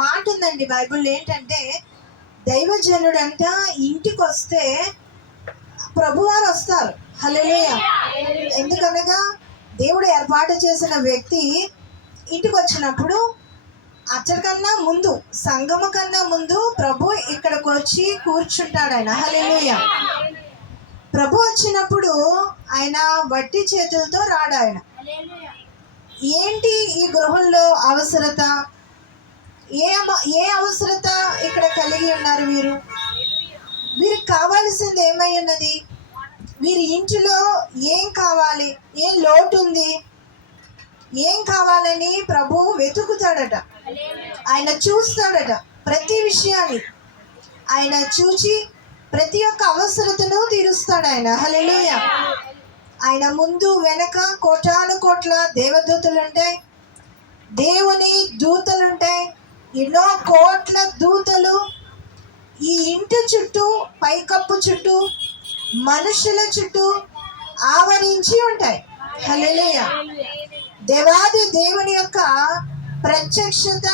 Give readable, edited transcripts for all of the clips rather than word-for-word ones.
మాట ఉందండి బైబిల్ ఏంటంటే, దైవజనుడంట ఇంటికి వస్తే ప్రభువారు వస్తారు. హల్లెలూయా. ఎందుకనగా దేవుడు ఏర్పాటు చేసిన వ్యక్తి ఇంటికి వచ్చినప్పుడు అచ్చరికన్నా ముందు, సంగము కన్నా ముందు ప్రభు ఇక్కడికి వచ్చి కూర్చుంటాడు ఆయన. హల్లెలూయా. ప్రభు వచ్చినప్పుడు ఆయన వట్టి చేతులతో రాడు. ఆయన ఏంటి ఈ గృహంలో అవసరత, ఏ అవసరత ఇక్కడ కలిగి ఉన్నారు వీరికి కావాల్సింది ఏమై ఉన్నది, వీరి ఇంటిలో ఏం కావాలి, ఏం లోటు ఉంది, ఏం కావాలని ప్రభు వెతుకుతాడట. ఆయన చూస్తాడట. ప్రతి విషయాన్ని ఆయన చూచి ప్రతి ఒక్క అవసరతను తీరుస్తాడు ఆయన. హల్లెలూయా. ఆయన ముందు వెనక కోటాను కోట్ల దేవదూతలు ఉంటాయి, దేవుని దూతలుంటాయి. ఎన్నో కోట్ల దూతలు ఈ ఇంటి చుట్టూ, పైకప్పు చుట్టూ, మనుషుల చుట్టూ ఆవరించి ఉంటాయి. హల్లెలూయా. దేవాది దేవుని యొక్క ప్రత్యక్షత,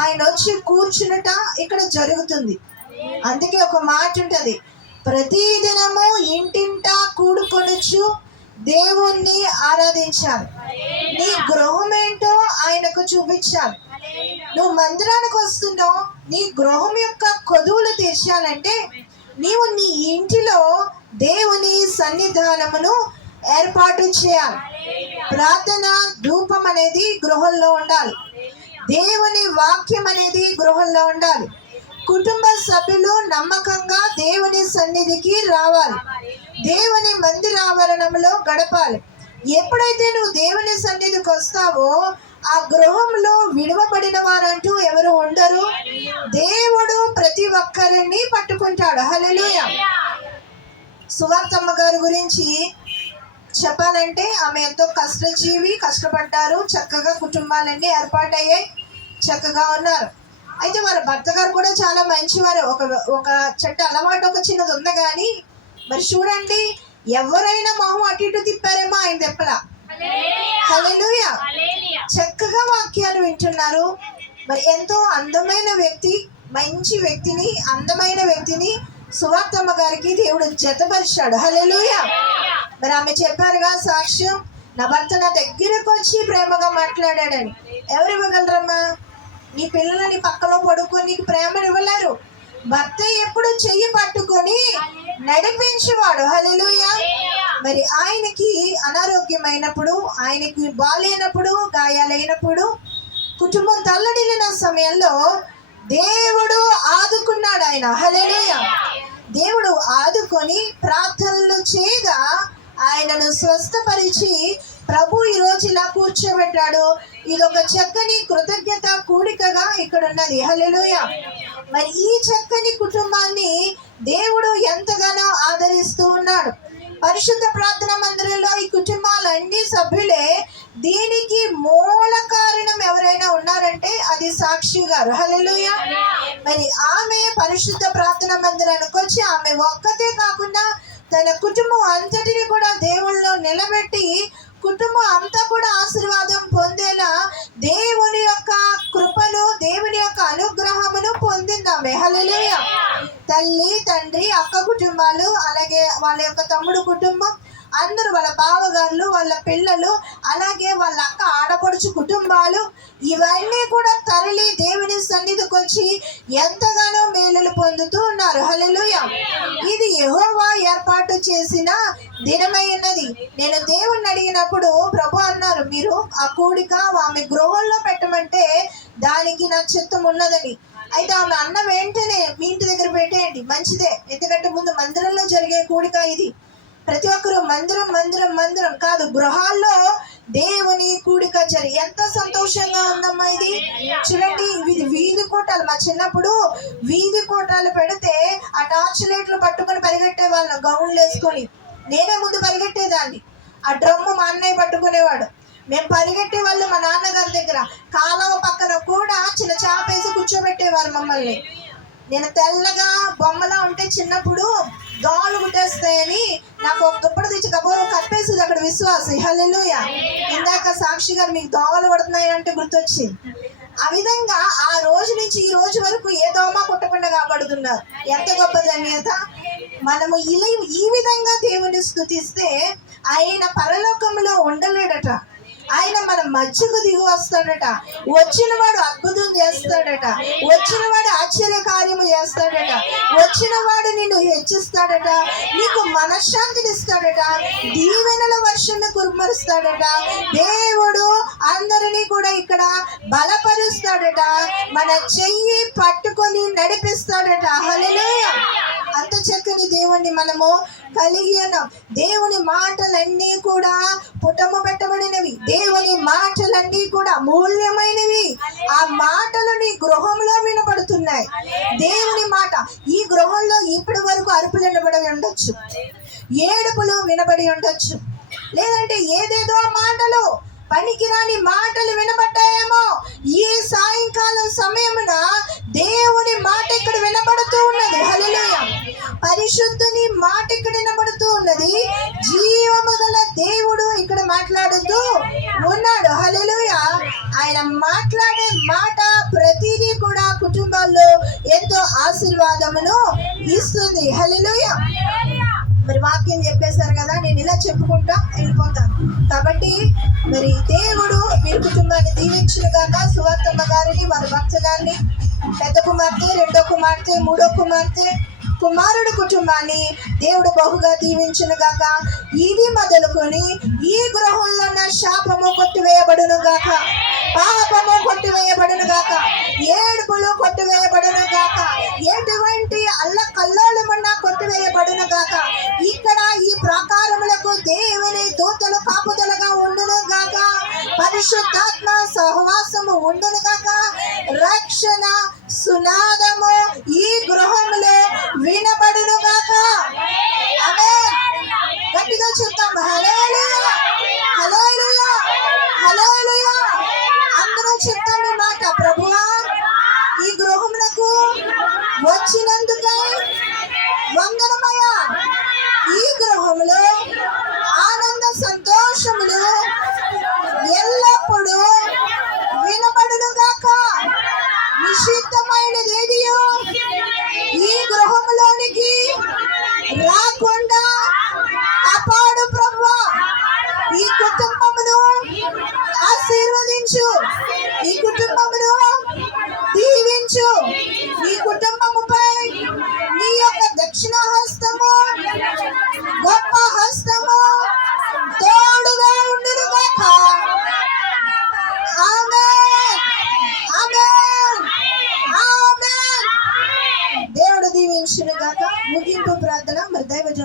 ఆయన వచ్చి కూర్చున్నట ఇక్కడ జరుగుతుంది. అందుకే ఒక మాట ఉంటుంది, ప్రతిదినము ఇంటింటా కూడుకొనొచ్చు దేవుణ్ణి ఆరాధించాలి. నీ గృహం ఏంటో ఆయనకు చూపించాలి. నువ్వు మందిరానికి వస్తున్నావు, నీ గృహం యొక్క కొదువులు తీర్చాలంటే నీవు నీ ఇంటిలో దేవుని సన్నిధానమును ఏర్పాటు చేయాలి. ప్రార్థన ధూపం అనేది గృహంలో ఉండాలి. దేవుని వాక్యం అనేది గృహంలో ఉండాలి. కుటుంబ సభ్యులు నమ్మకంగా దేవుని సన్నిధికి రావాలి. దేవుని మందిరావరణంలో గడపాలి. ఎప్పుడైతే నువ్వు దేవుని సన్నిధికి వస్తావో ఆ గృహంలో విడువబడిన వారంటూ ఎవరు ఉండరు. దేవుడు ప్రతి ఒక్కరిని పట్టుకుంటాడు. హల్లెలూయా. సువార్తమ్మ గారి గురించి చెప్పాలంటే ఆమె ఎంతో కష్టజీవి, కష్టపడ్డారు. చక్కగా కుటుంబాలన్నీ ఏర్పాటయ్యాయి, చక్కగా ఉన్నారు. అయితే వాళ్ళ భర్త గారు కూడా చాలా మంచివారు. ఒక చెట్టు అలవాటు ఒక చిన్నది ఉంది, కానీ మరి చూడండి, ఎవరైనా మొహం అటు ఇటు తిప్పారేమో, ఆయన తిప్పలా. హల్లెలూయా. చక్కగా వాక్యాలు వింటున్నారు. మరి ఎంతో అందమైన వ్యక్తి, మంచి వ్యక్తిని, అందమైన వ్యక్తిని సువార్తమ్మ గారికి దేవుడు జతపరిచాడు. హల్లెలూయా. మరి ఆమె చెప్పారుగా సాక్ష్యం, నా భర్త నా దగ్గరకు వచ్చి ప్రేమగా మాట్లాడాడని. ఎవరు ఇవ్వగలరమ్మా? నీ పిల్లలని పక్కలో పడుకొని నీకు ప్రేమను ఇవ్వలేరు. భర్త ఎప్పుడు చెయ్యి పట్టుకొని నడిపించేవాడు. హల్లెలూయా. మరి ఆయనకి అనారోగ్యమైనప్పుడు, ఆయనకి బాలేనప్పుడు, గాయాలైనప్పుడు, కుటుంబం తల్లడిల్లిన సమయంలో దేవుడు ఆదుకున్నాడు ఆయన. హల్లెలూయా. దేవుడు ఆదుకొని ప్రార్థనలు చేయగా ఆయనను స్వస్థపరిచి ప్రభు ఈ రోజు ఇలా కూర్చోబెట్టాడు. ఇది ఒక చక్కని కృతజ్ఞత కూడికగా ఇక్కడ ఉన్నది. హల్లెలూయా. మరి ఈ చక్కని కుటుంబాన్ని దేవుడు ఎంతగానో ఆదరిస్తూ ఉన్నాడు. పరిశుద్ధ ప్రార్థన మందిరంలో ఈ కుటుంబాలన్నీ సభ్యులే. దీనికి మూల కారణం ఎవరైనా ఉన్నారంటే అది సాక్షి గారు. హల్లెలూయా. మరి ఆమె పరిశుద్ధ ప్రార్థన మందిరానికి వచ్చి ఆమె ఒక్కతే కాకుండా తన కుటుంబం అంతటిని కూడా దేవుళ్ళలో నిలబెట్టి కుటుంబం అంతా కూడా ఆశీర్వాదం పొందేలా దేవుని యొక్క కృపను, దేవుని యొక్క అనుగ్రహమును పొందింది ఆమె. హల్లెలూయా. తల్లి, తండ్రి, అక్క కుటుంబాలు, అలాగే వాళ్ళ యొక్క తమ్ముడు కుటుంబం, అందరూ వాళ్ళ బావగారులు, వాళ్ళ పిల్లలు, అలాగే వాళ్ళ అక్క ఆడపడుచు కుటుంబాలు, ఇవన్నీ కూడా తరలి దేవుని సన్నిధికి వచ్చి ఎంతగానో మేలులు పొందుతూ ఉన్నారు. హల్లెలూయా. ఇది యెహోవా ఏర్పాటు చేసిన దినమై ఉన్నది. నేను దేవుణ్ణి అడిగినప్పుడు ప్రభు అన్నారు, మీరు ఆ కూడిక ఆమె గృహంలో పెట్టమంటే దానికి నా చిత్తం ఉన్నదని. అయితే ఆమె అన్న వెంటనే మీ ఇంటి దగ్గర పెట్టేయండి, మంచిదే. ఎందుకంటే ముందు మందిరంలో జరిగే కూడిక ఇది. ప్రతి ఒక్కరు మందిరం మందిరం మందిరం కాదు, గృహాల్లో దేవుని కూడిక జరిగి ఎంత సంతోషంగా ఉందమ్మా. ఇది చూడండి, ఇది వీధి కోటాలు. మా చిన్నప్పుడు వీధి కోటాలు పెడితే ఆ టార్చ్ లైట్లు పట్టుకొని పరిగెట్టే వాళ్ళం, గౌన్లు వేసుకొని. నేనే ముందు పరిగెట్టేదాన్ని. ఆ డ్రమ్ము మా అన్నయ్య పట్టుకునేవాడు. మేము పరిగెట్టే వాళ్ళు మా నాన్నగారి దగ్గర. కాలువ పక్కన కూడా చిన్న చాపేసి కూర్చోబెట్టేవారు మమ్మల్ని. నేను తెల్లగా బొమ్మలా ఉంటే చిన్నప్పుడు దోమలు కుట్టేస్తాయని నాకు ఒక దుప్పటి తెచ్చి కప్పేసింది అక్కడ విశ్వాసి. హల్లెలూయా. ఇందాక సాక్షి గారు మీకు దోమలు పడుతున్నాయి అంటే గుర్తొచ్చింది. ఆ విధంగా ఆ రోజు నుంచి ఈ రోజు వరకు ఏ దోమ కుట్టకుండా కాపాడుతున్నారు. ఎంత గొప్ప ధన్యత. మనము ఇలా ఈ విధంగా దేవుని స్తుతిస్తే ఆయన పరలోకంలో ఉండలేడట. ఆయన మన మధ్యకు దిగి వస్తాడట. వచ్చిన వాడు అద్భుతం చేస్తాడట. వచ్చిన వాడు ఆశ్చర్య కార్యము చేస్తాడట. వచ్చిన వాడు నిన్ను హెచ్చిస్తాడట. నీకు మనశ్శాంతిని ఇస్తాడట. దీవెనల వర్షాన్ని కురుమరుస్తాడట. దేవుడు అందరినీ కూడా ఇక్కడ బలపరుస్తాడట. మన చెయ్యి పట్టుకొని నడిపిస్తాడట. హల్లెలూయా. అంత చక్కని దేవుణ్ణి మనము కలిగి ఉన్నాం. దేవుని మాటలన్నీ కూడా పుటము పెట్టబడినవి. దేవుని మాటలన్నీ కూడా మూల్యమైనవి. ఆ మాటలు నీ గృహంలో వినపడుతున్నాయి. దేవుని మాట ఈ గృహంలో ఇప్పటి వరకు అరుపులు వినబడి ఉండొచ్చు, ఏడుపులు వినబడి ఉండొచ్చు, లేదంటే ఏదేదో మాటలు పనికిరాని మాటలు వినబడ్డాయేమో. ఈ సాయంకాలం సమయమున దేవుని మాట ఇక్కడ వినబడుతూ ఉన్నది. హల్లెలూయా. పరిశుద్ధుని మాట ఇక్కడ వినబడుతూ ఉన్నది. జీవము గల దేవుడు ఇక్కడ మాట్లాడుతూ ఉన్నాడు. హల్లెలూయా. ఆయన మాట్లాడే మాట ప్రతిదీ కూడా కుటుంబాల్లో ఎంతో ఆశీర్వాదమును ఇస్తుంది. హల్లెలూయా. మరి వాక్యం చెప్పేశారు కదా, నేను ఇలా చెప్పుకుంటా వెళ్ళిపోతాను. కాబట్టి మరి దేవుడు మీ కుటుంబాన్ని దీవించిన గాక. సువార్తమ్మ గారిని, వారి భక్త గారిని, పెద్ద కుమార్తె, రెండో కుమార్తె, మూడో కుమార్తె, కుమారుడు కుటుంబాన్ని దేవుడు బహుగా దీవించిన గాక. ఇది మొదలుకొని ఈ గృహంలో ఉన్న శాపము కొట్టివేయబడును గాక, పాపము కొట్టివేయబడును గాక, ఏడుపులు కొట్టివేయబడును గాక, ఎటువంటి అల్ల కల్లోలమన్నా కొట్టివేయబడును గాక. ఇక్కడ ఈ ప్రాకారములకు దేవుని దూతలు కాపుదలగా ఉండును గాక. పరిశుద్ధాత్మ సహవాసము ఉండును గాక. రక్షణ సునాదము ఈ గృహములో వినబడును గాక. ఆమేన్. గట్టిగా చెప్తాం హల్లెలూయా, హల్లెలూయా, హల్లెలూయా. అందరూ చెప్తాం ఈ మాట. ప్రభువా, ఈ గృహమునకు వచ్చినందుకై వందనమయ్యా. ఈ గృహములో ఆనంద సంతోషములు ఎల్లప్పుడూ వినబడును గాక. నిషిద్ధమైనది ఏదియో ఈ గృహంలోనికి రాకుండా కాపాడు ప్రభువా. ఈ కుటుంబమును ఆశీర్వదించు, ఈ కుటుంబమును దీవించు. ఈ కుటుంబముపై నీ యొక్క దక్షిణ హస్తము, గొప్ప హస్తము తోడుగా ఉండును గాక. ఆమేన్, ఆమేన్, ఆమేన్. దేవుడు దీవించును గాక. ముగింపు ప్రార్థన మరి దైవజనుడు